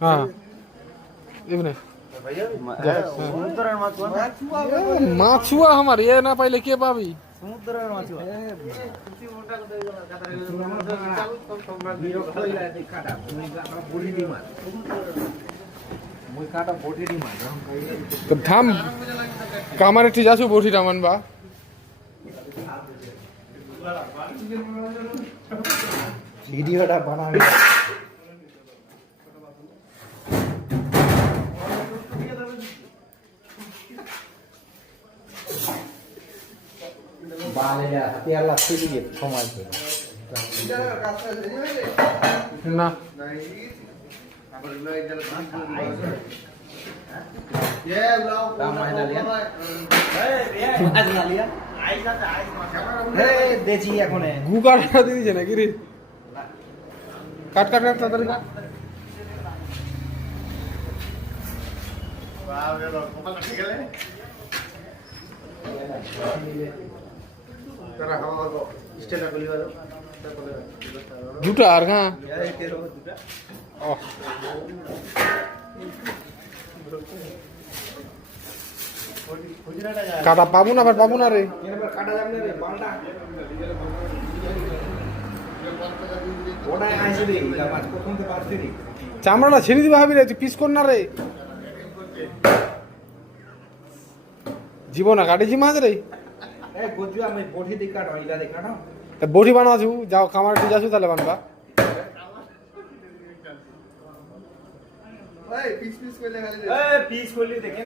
हाँ इवने माछुआ हमारे ये ना पहले के पावी तो थाम कामारे टी जासु बोठी रामन बा वीडियोটা বানাবে বালেয়া হাতিয়ালা সিলিয়ে সময় ধরে না দেখি এখন গু কাটা দিয়েছে নাকি রে কাট কাট কাট তাড়াতাড়ি কাট দুটা আর হ্যাঁ কাটা পাবো না পাবো না রে কাটা যাবে না রে পাল্টা ওটাই আসবে মাছ প্রথম তো পারছি রে চামড়াটা ছেড়ে দিবা ভাবি রে তুই পিস কর না রে জীবনা কাটেছি মাছ রে এ গোজু আমি বডি দি কাটো ইলা দি কাটো বডি বানাছু যাও খামার ঠিক আছু তাহলে বানবা পিস পিস করলে দেখে